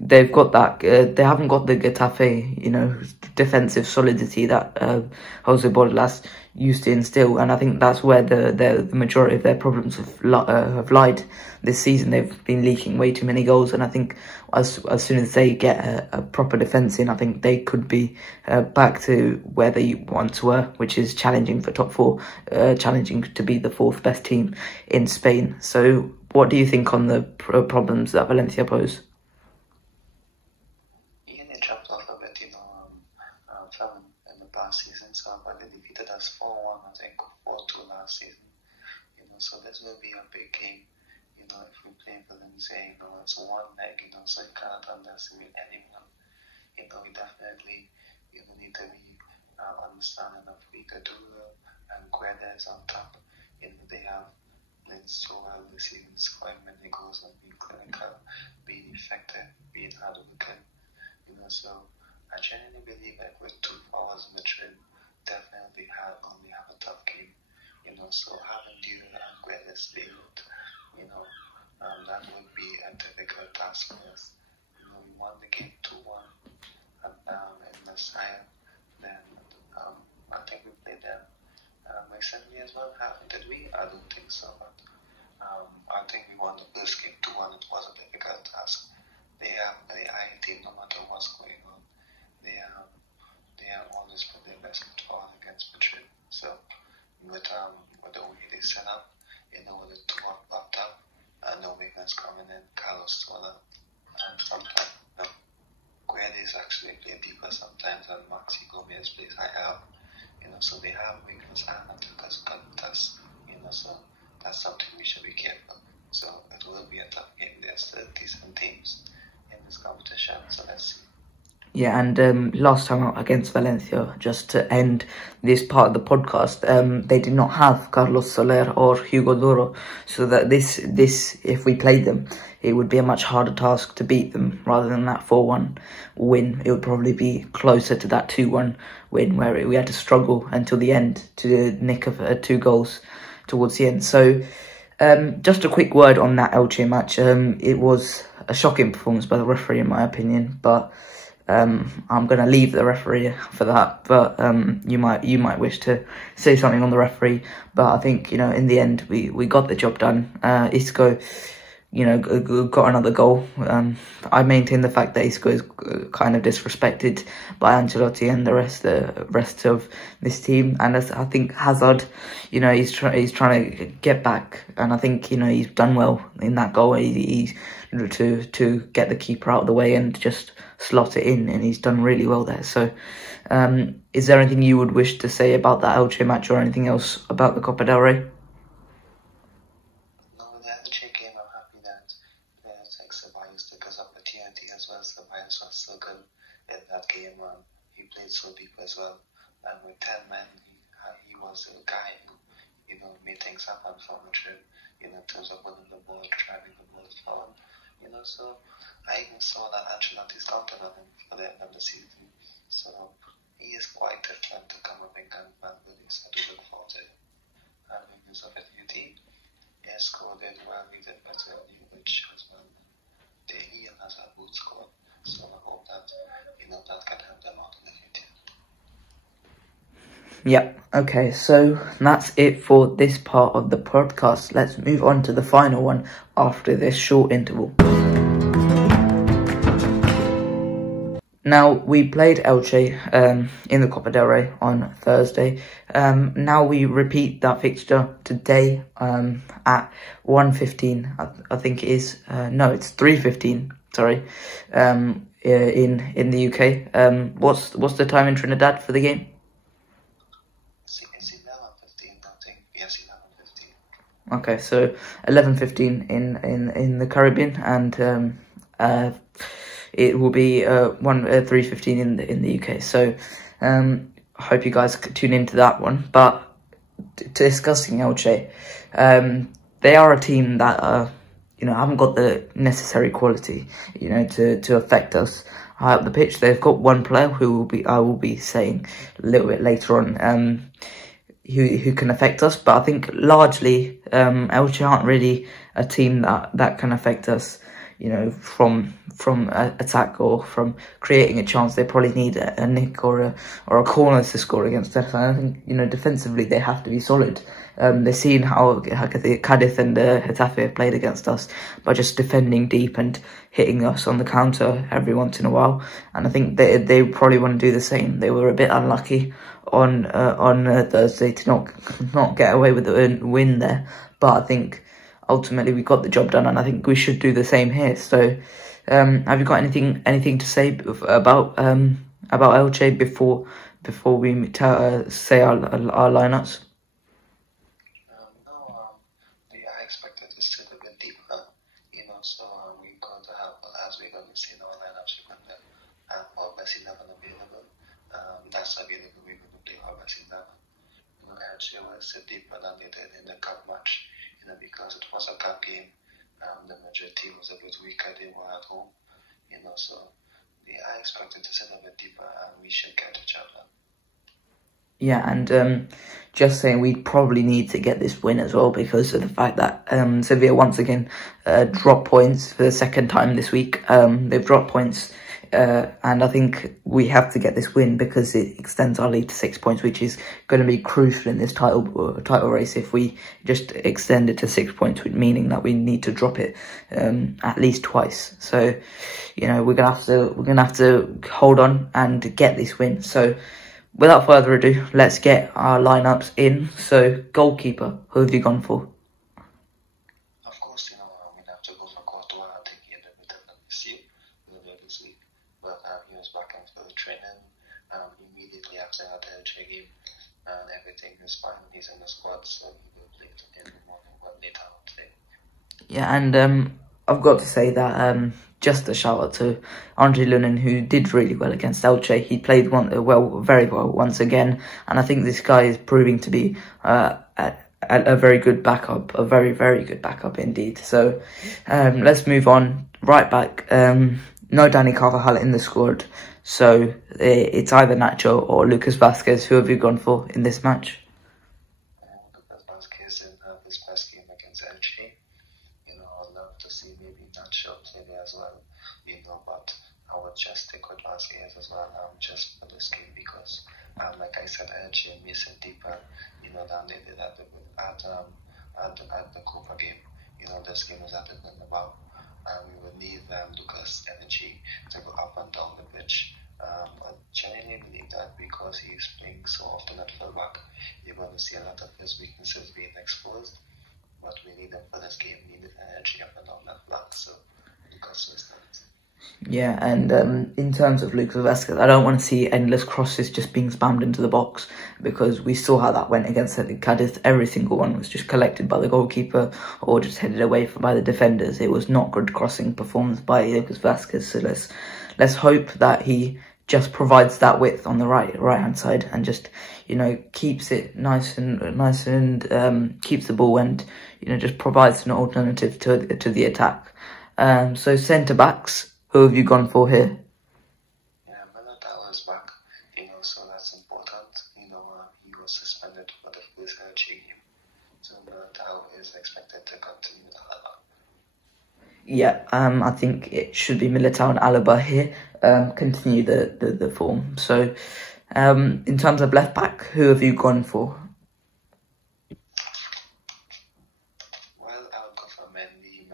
they've got that. They haven't got the Getafe, defensive solidity that Jose Bordalas used to instill, and I think that's where the majority of their problems have lied this season. They've been leaking way too many goals, and I think as soon as they get a proper defence in, I think they could be back to where they once were, which is challenging for top 4, challenging to be the 4th best team in Spain. So what do you think on the problems that Valencia pose? From in the past season, but they defeated us 4-1, I think 4-2 last season. So this will be a big game. If we play Valencia, it's one leg, so you cannot underestimate anyone. We definitely need to be understanding of Picaduro and Guedes on top. They have played so well this season, scoring many goals and being clinical, being effective, being hardworking. So I genuinely believe that with 2 forwards Madrid definitely only have a tough game. So having Duro and Guedes build, that would be a difficult task for us. We won the game 2-1 in the side. Then I think we played them recently as well. Did we? I don't think so, but I think we won the first game 2-1. It was a difficult task. They have the eye team no matter what's going on. They have always put their best foot forward against Madrid. So with the way they set up, with the 2 up top, and the wingers coming in, Carlos Sola, and sometimes Guedes actually play deeper sometimes, and Maxi Gomez plays higher up. So they have wingers and attackers come with us. So that's something we should be careful. So it will be a tough game. There's still decent teams in this competition, so let's see. Yeah, and last time out against Valencia, just to end this part of the podcast, they did not have Carlos Soler or Hugo Duro, so that this if we played them, it would be a much harder task to beat them rather than that 4-1 win. It would probably be closer to that 2-1 win where we had to struggle until the end to nick of 2 goals towards the end. So just a quick word on that Elche match. It was a shocking performance by the referee in my opinion, but I'm going to leave the referee for that, but you might wish to say something on the referee. But I think, in the end, we got the job done. Isco, got another goal. I maintain the fact that Isco is kind of disrespected by Ancelotti and the rest of this team. And I think Hazard, he's trying to get back, and I think he's done well in that goal. He's to get the keeper out of the way and just slot it in, and he's done really well there. So is there anything you would wish to say about that Elche match or anything else about the Copa del Rey? No, the Elche game, I'm happy that Ceballos took his opportunity as well. Ceballos was so good in that game. He played so deep as well. and with 10 men, he was the guy who, made things happen for Madrid, in terms of winning the ball, driving the ball forward, so I even saw that Ancelotti's counted on him for the end of the season, so he is quite different to come up against Man City, so to look forward to having use of it. UT, he scored it well, he did better than you, which was when he has a good score, so I hope that, that can help them out in the future. Yep, okay, so that's it for this part of the podcast. Let's move on to the final one after this short interval. Now, we played Elche in the Copa del Rey on Thursday. Now we repeat that fixture today at 1:15, I think it is. No, it's 3:15, sorry, in the UK. What's the time in Trinidad for the game? It's 11:15, I think. Yes, 11:15. Okay, so 11:15 in the Caribbean, and it will be 3:15 in the UK. So I hope you guys could tune into that one. But discussing Elche, they are a team that haven't got the necessary quality to affect us high up the pitch. They've got one player who I will be saying a little bit later on, who can affect us. But I think largely Elche aren't really a team that can affect us, from attack or from creating a chance. They probably need a nick or a corner to score against us. And I think defensively they have to be solid. They've seen how Cadiz and Getafe have played against us by just defending deep and hitting us on the counter every once in a while. And I think they probably want to do the same. They were a bit unlucky on Thursday to not get away with the win there, but I think ultimately we got the job done, and I think we should do the same here. So, have you got anything to say about Elche before we say our lineups? No, I expected to sit a bit deeper, so we're going to have, as we're going to see in our lineups, we're going to have our best 11 available. That's available, we're going to play our best 11. Elche will sit deeper than they did in the cup match. Because it was a cup game, the Madrid team was a bit weaker, they were at home, so I expected to sit a bit deeper and we should get the job done. Yeah, and just saying we probably need to get this win as well because of the fact that Sevilla once again dropped points for the second time this week. They've dropped points. And I think we have to get this win because it extends our lead to 6 points, which is going to be crucial in this title race. If we just extend it to 6 points, meaning that we need to drop it at least twice. So, we're gonna have to hold on and get this win. So, without further ado, let's get our lineups in. So, goalkeeper, who have you gone for? Of course, we'd have to go for Copa. I think he had a bit of an issue this week. But he was back into the training immediately after the Elche game, and everything is fine. He's in the squad, so he will play in the morning later on today. Yeah, and I've got to say that just a shout out to Andre Lunin, who did really well against Elche. He played very well once again, and I think this guy is proving to be a very good backup, a very, very good backup indeed. So let's move on. Right back. No Dani Carvajal in the squad, so it's either Nacho or Lucas Vázquez. Who have you gone for in this match? Lucas Vázquez in his first game against Elche. I'd love to see maybe Nacho play there as well, but I would just stick with Vázquez as well, just for this game because, like I said, Elche may sit deeper, than they did at the Copa game. This game was at the Bernabeu. We would need Lucas' energy to go up and down the pitch. I genuinely believe that because he's playing so often at fullback, you're going to see a lot of his weaknesses being exposed. But we need him for this game. We need energy up and down that flank. So Lucas was that. Yeah, and in terms of Lucas Vázquez, I don't want to see endless crosses just being spammed into the box because we saw how that went against Cadiz. Every single one was just collected by the goalkeeper or just headed away by the defenders. It was not good crossing performance by Lucas Vázquez. So let's hope that he just provides that width on the right hand side and just, you know, keeps it nice and keeps the ball and, you know, just provides an alternative to the attack. So centre backs, who have you gone for here? Yeah, Militao is back, you know, so that's important. You know, he was suspended for the first Elche game, so Militao is expected to continue the Alaba. Yeah, I think it should be Militao and Alaba here, continue the form. So, in terms of left back, who have you gone for? Well, I would go for Mendy.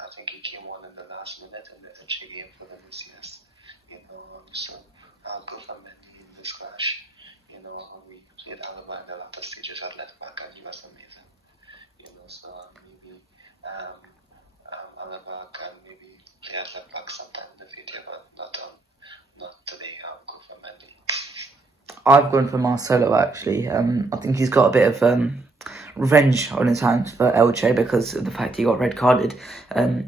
I think he came on in the last minute in the Elche game for the Lucias. You know, so I would go for Mendy in this clash. You know, we played Alaba in the latter stages at left back and he was amazing. You know, so maybe Alaba can maybe play at left back sometime in the future, but not today. I'll go for Mendy. I've gone for Marcelo actually. I think he's got a bit of revenge on his hands for Elche because of the fact he got red carded,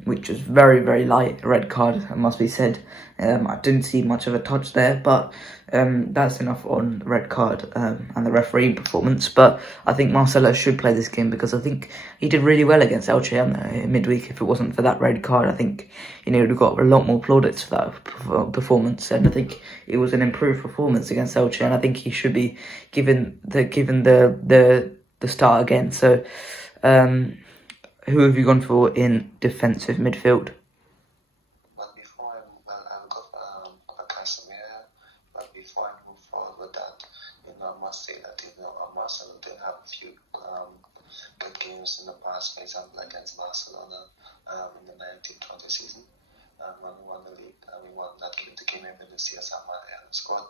which was very, very light red card, it must be said. I didn't see much of a touch there, but that's enough on the red card and the referee performance. But I think Marcelo should play this game because I think he did really well against Elche in midweek. If it wasn't for that red card, I think, you know, he would have got a lot more plaudits for that performance. And I think it was an improved performance against Elche, and I think he should be given the start again. So, who have you gone for in defensive midfield? I'll go for Casemiro. But before I move forward with that, you know, I must say that, you know, Marcelo did have a few good games in the past, for example, against Barcelona in the 1920 season. When we won the league, we won that game. The game in the CSM squad.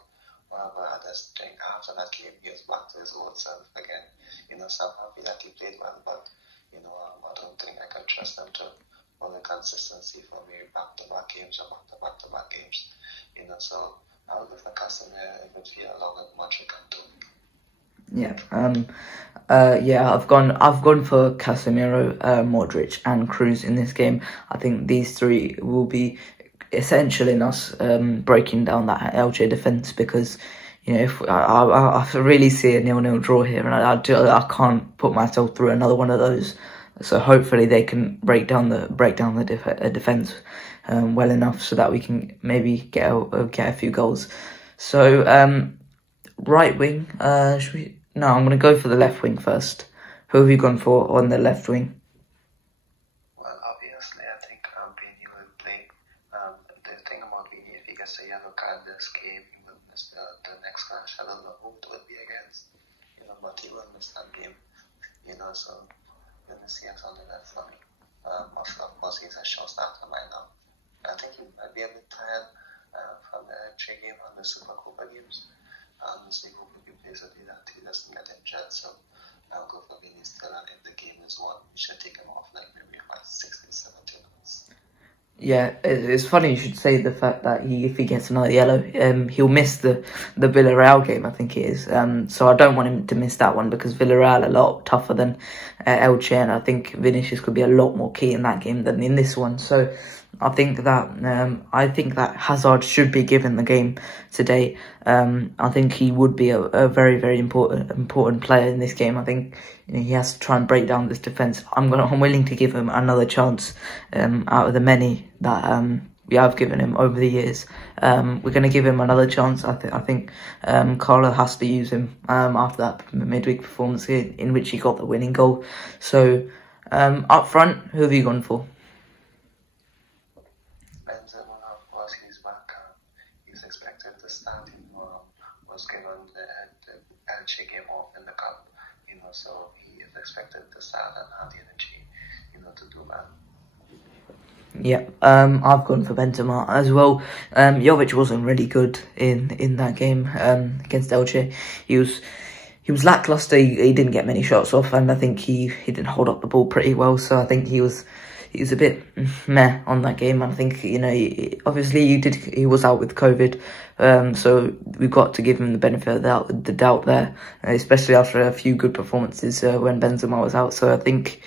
But I just think after that game, he was back to his old self again. You know, so I'm happy that he played well, but, you know, I don't think I can trust them to follow consistency for me back-to-back games or back-to-back games. You know, so I'll go for Casemiro if it's here along with Modric and Toni. Yeah, I've gone for Casemiro, Modric and Cruz in this game. I think these three will be essential in us breaking down that Elche defence because, you know, if I really see a 0-0 draw here, and I can't put myself through another one of those. So hopefully they can break down the defence well enough so that we can maybe get a few goals. So right wing, No, I'm going to go for the left wing first. Who have you gone for on the left wing? Well, obviously, I think Vini will play. The thing about Vini, if he gets a yellow card this game, he will miss the next clash. I don't know who it will be against, you know, but he will miss that game. You know, so you're going to see us on the left for me. Of course, he's a show starter right now. I think he might be a bit tired from the Elche game and the Super Copa games. See who plays a bit that he doesn't get injured, so I'll go for Vini still, and if the game is won, we should take him off like maybe about 60, 70 minutes. Yeah, it's funny you should say the fact that if he gets another yellow, he'll miss the Villarreal game, I think it is. So I don't want him to miss that one because Villarreal are a lot tougher than Elche, and I think Vinicius could be a lot more key in that game than in this one. So I think that Hazard should be given the game today. I think he would be a very, very important player in this game. I think, you know, he has to try and break down this defence. I'm willing to give him another chance out of the many that we have given him over the years. We're going to give him another chance. I think Carlo has to use him after that midweek performance in which he got the winning goal. So up front, who have you gone for? Of course, he's back. He's expected to start. He was given the Elche game off in the cup, you know, so he is expected to start and have the energy, you know, to do that. Yeah, I've gone for Benzema as well. Jovic wasn't really good in that game against Elche. He was lacklustre. He didn't get many shots off, and I think he didn't hold up the ball pretty well. So I think he was a bit meh on that game. And I think, you know, obviously he was out with COVID, so we've got to give him the benefit of the doubt there, especially after a few good performances when Benzema was out. So I think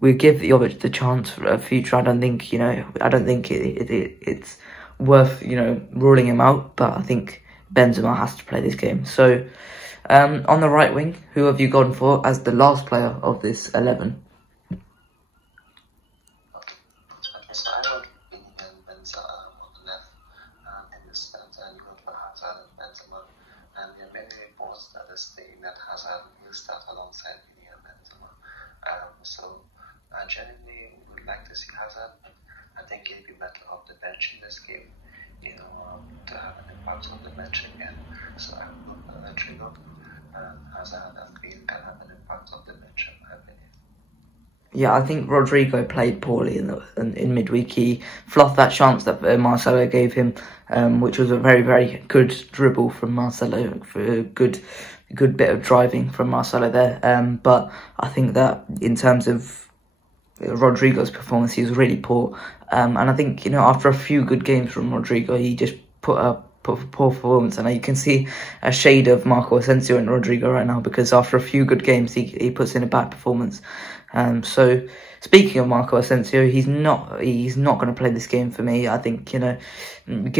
we give Jovic the chance for a future. I don't think it's worth, ruling him out, but I think Benzema has to play this game. So, on the right wing, who have you gone for as the last player of this 11? So I don't think Benzema on the left in this sense, and good for Hazard and Benzema. And there are many reports that are saying that Hazard will start alongside Vini and Benzema. So I genuinely would like to see Hazard, but I think he'd be better off the bench in this game, to have an impact on the bench again. So I would look at Rodrigo. Hazard and Bale can have an impact on the bench, in my opinion. Yeah, I think Rodrigo played poorly in midweek. He fluffed that chance that Marcelo gave him, which was a very, very good dribble from Marcelo, for a good bit of driving from Marcelo there. But I think that in terms of Rodrigo's performance, he was really poor. And I think, after a few good games from Rodrigo, he just put up poor performance, and you can see a shade of Marco Asensio in Rodrigo right now, because after a few good games he puts in a bad performance. So speaking of Marco Asensio, he's not going to play this game for me. I think give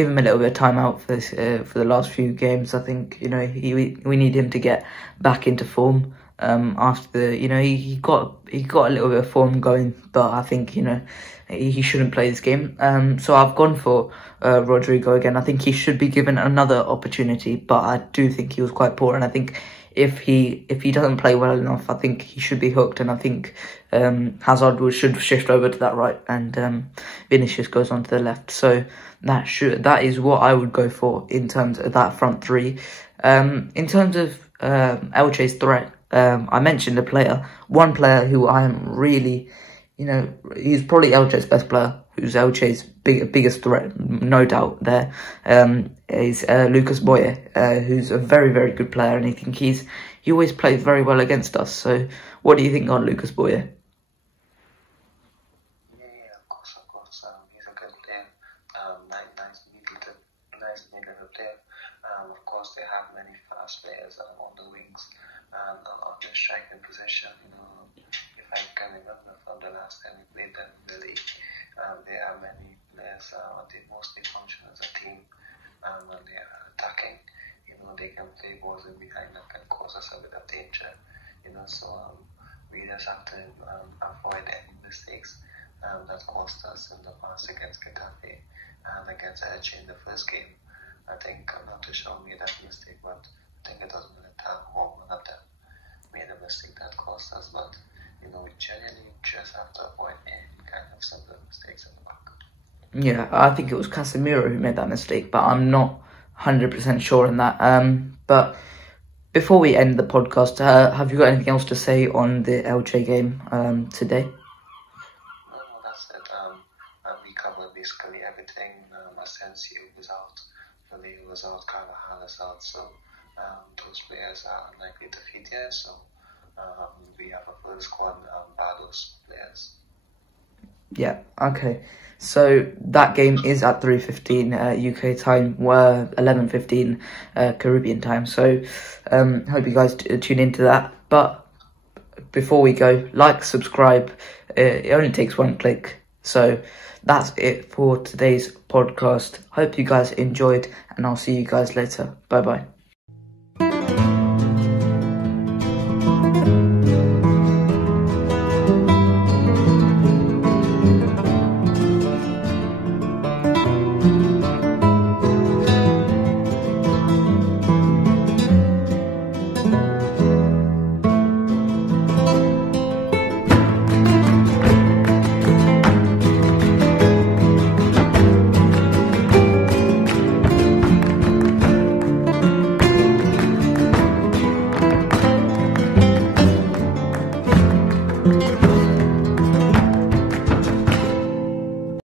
him a little bit of time out for this for the last few games. I think we need him to get back into form. After he got a little bit of form going, but I think he shouldn't play this game. So I've gone for Rodrigo again. I think he should be given another opportunity, but I do think he was quite poor, and I think if he doesn't play well enough, I think he should be hooked, and I think Hazard should shift over to that right, and Vinicius goes on to the left. So that is what I would go for in terms of that front three. In terms of Elche's threat, I mentioned one player who I am really, he's probably Elche's best player, who's Elche's biggest threat, no doubt there, is Lucas Boye, who's a very, very good player, and I think he always plays very well against us. So what do you think on Lucas Boye? Yeah, of course. He's a good player. Nice mid-level player. Of course, they have many fast players on the wings and on the striking position. If I can remember from the last time we played them in the league, there are many players. They mostly function as a team when they are attacking. They can play balls in behind and can cause us a bit of danger. So we just have to avoid any mistakes that cost us in the past against Getafe and against Elche in the first game. I think Arnautovic made that mistake, but I think it was an attack home one of them made a mistake that cost us. But we generally just have to avoid any kind of similar mistakes in the back. Yeah, I think it was Casemiro who made that mistake, but I'm not 100% sure in that. But before we end the podcast, have you got anything else to say on the Elche game today? No, that's it. We covered basically everything. Asensio was out, Vallejo was out, Carvajal is out, so those players are unlikely to feature. So we have a full squad by those players. Yeah, okay. So that game is at 3:15 UK time, 11:15 Caribbean time. So hope you guys tune into that. But before we go, like, subscribe. It only takes one click. So that's it for today's podcast. Hope you guys enjoyed, and I'll see you guys later. Bye bye.